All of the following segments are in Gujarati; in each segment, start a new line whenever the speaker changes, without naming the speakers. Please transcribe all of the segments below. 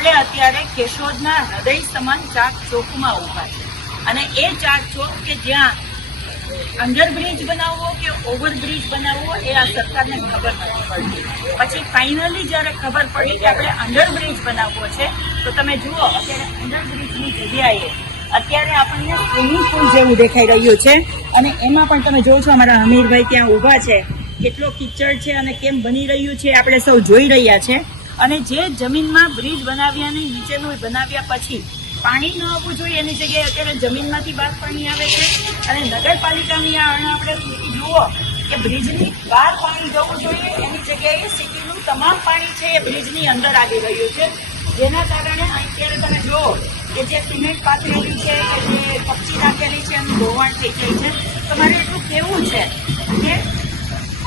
આપણે અત્યારે કેશોદના હૃદય સમાન ચાક ચોકમાં ઊભા છે. અને એ ચાક ચોક કે જ્યાં અંડરબ્રિજ બનાવવો કે ઓવરબ્રિજ બનાવવો એ આ સરકારને ખબર નથી. પડતી પછી ફાઇનલી જ્યારે ખબર પડી કે આપણે અંડરબ્રિજ બનાવવો છે, તો તમે જુઓ અત્યારે અંડરબ્રિજની જગ્યાએ અત્યારે આપણને સ્વિમિંગ પુલ જેવું દેખાઈ રહ્યું છે. અને એમાં પણ તમે જોવો છો અમારા હમીરભાઈ ત્યાં ઊભા છે. કેટલો કિચડ છે અને કેમ બની રહ્યું છે આપણે સૌ જોઈ રહ્યા છે. અને જે જમીનમાં બ્રિજ બનાવ્યા ને નીચેનું બનાવ્યા પછી પાણી ન આવવું જોઈએ એની જગ્યાએ અત્યારે જમીનમાંથી બહાર પાણી આવે છે. અને નગરપાલિકાની આ આપણે જુઓ કે બ્રિજની બહાર પાણી જવું જોઈએ એની જગ્યાએ સિટીનું તમામ પાણી છે એ બ્રિજની અંદર આવી રહ્યું છે. જેના કારણે અત્યારે તમે જુઓ કે જે સિમેન્ટ પાથરેલી છે, કે જે કપચી નાખેલી છે, એનું ધોવાણ થઈ ગઈ છે. તમારે એટલું કેવું છે કે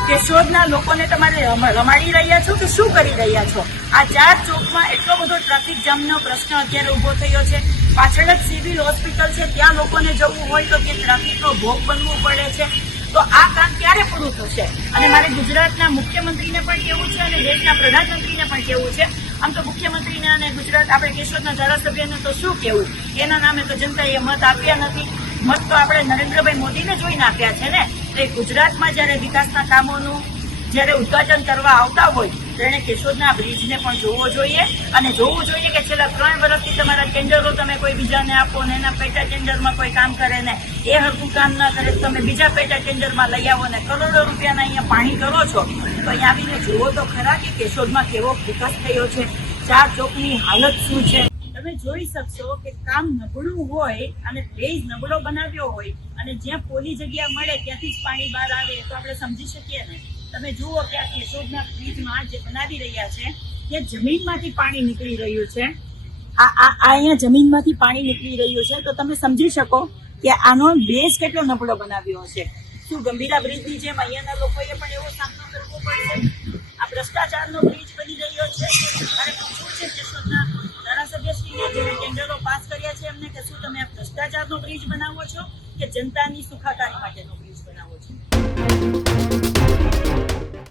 કેશોદના લોકોને તમારે રમ- રમાડી રહ્યા છો કે શું કરી રહ્યા છો? આ ચાર ચોકમાં એટલો બધો ટ્રાફિક જામનો પ્રશ્ન અત્યારે ઊભો થયો છે. પાછળ જ સિવિલ હોસ્પિટલ છે. ત્યાં લોકોને જવું હોય તો ત્યાં ટ્રાફિકનો ભોગ બનવું પડે છે. તો આ કામ ક્યારે પૂરું થશે? અને મારે ગુજરાતના મુખ્યમંત્રીને પણ કેવું છે અને દેશના પ્રધાનમંત્રીને પણ કેવું છે. આમ તો મુખ્યમંત્રીને અને ગુજરાત આપણે કેશોદના ધારાસભ્યને તો શું કહેવું? એના નામે તો જનતાએ મત આપ્યા નથી. મત તો આપણે નરેન્દ્રભાઈ મોદીને જોઈને આપ્યા છે ને? એ ગુજરાતમાં જ્યારે વિકાસના કામોનું જ્યારે ઉદઘાટન કરવા આવતા હોય તો એને કેશોદના બ્રિજને પણ જોવો જોઈએ અને જોવું જોઈએ કે છેલ્લા ત્રણ વર્ષથી તમારા ટેન્ડરો તમે કોઈ બીજાને આપો ને એના પેટા ટેન્ડરમાં કોઈ કામ કરે ને એ હરકું કામ ન કરે તમે બીજા પેટા ટેન્ડરમાં લઈ આવો ને કરોડો રૂપિયાના અહીંયા પાણી કરો છો. તો અહીંયા આવીને જુઓ તો ખરા કે કેશોદમાં કેવો વિકાસ થયો છે. ચાર ચોકની હાલત શું છે? તમે જોઈ શકશો કે કામ નબળું હોય અને ભેજ નબળો બનાવ્યો હોય અને જ્યાં પોલી જગ્યા મળે ત્યાંથી જ પાણી બહાર આવે તો આપણે સમજી શકીએ ને. તમે જુઓ કે આ કેશોદના બ્રિજમાં જે બનાવી રહ્યા છે ત્યાં જમીનમાંથી પાણી નીકળી રહ્યું છે. આ આ અહીંયા જમીનમાંથી પાણી નીકળી રહ્યું છે. તો તમે સમજી શકો કે આનો બેઝ કેટલો નબળો બનાવ્યો હશે. શું ગંભીરા બ્રિજની જેમ અહીંયાના લોકોએ પણ એવો સામનો કરવો પડશે? આ ભ્રષ્ટાચારનો બ્રિજ બની રહ્યો છે. અને પૂછવું છે કેશોદના ધારાસભ્યશ્રીને જેને ટેન્ડરો પાસ કર્યા છે એમને કે શું તમે આ ભ્રષ્ટાચારનો બ્રિજ બનાવો છો કે જનતાની સુખાકારી માટેનો બ્રિજ બનાવો છો?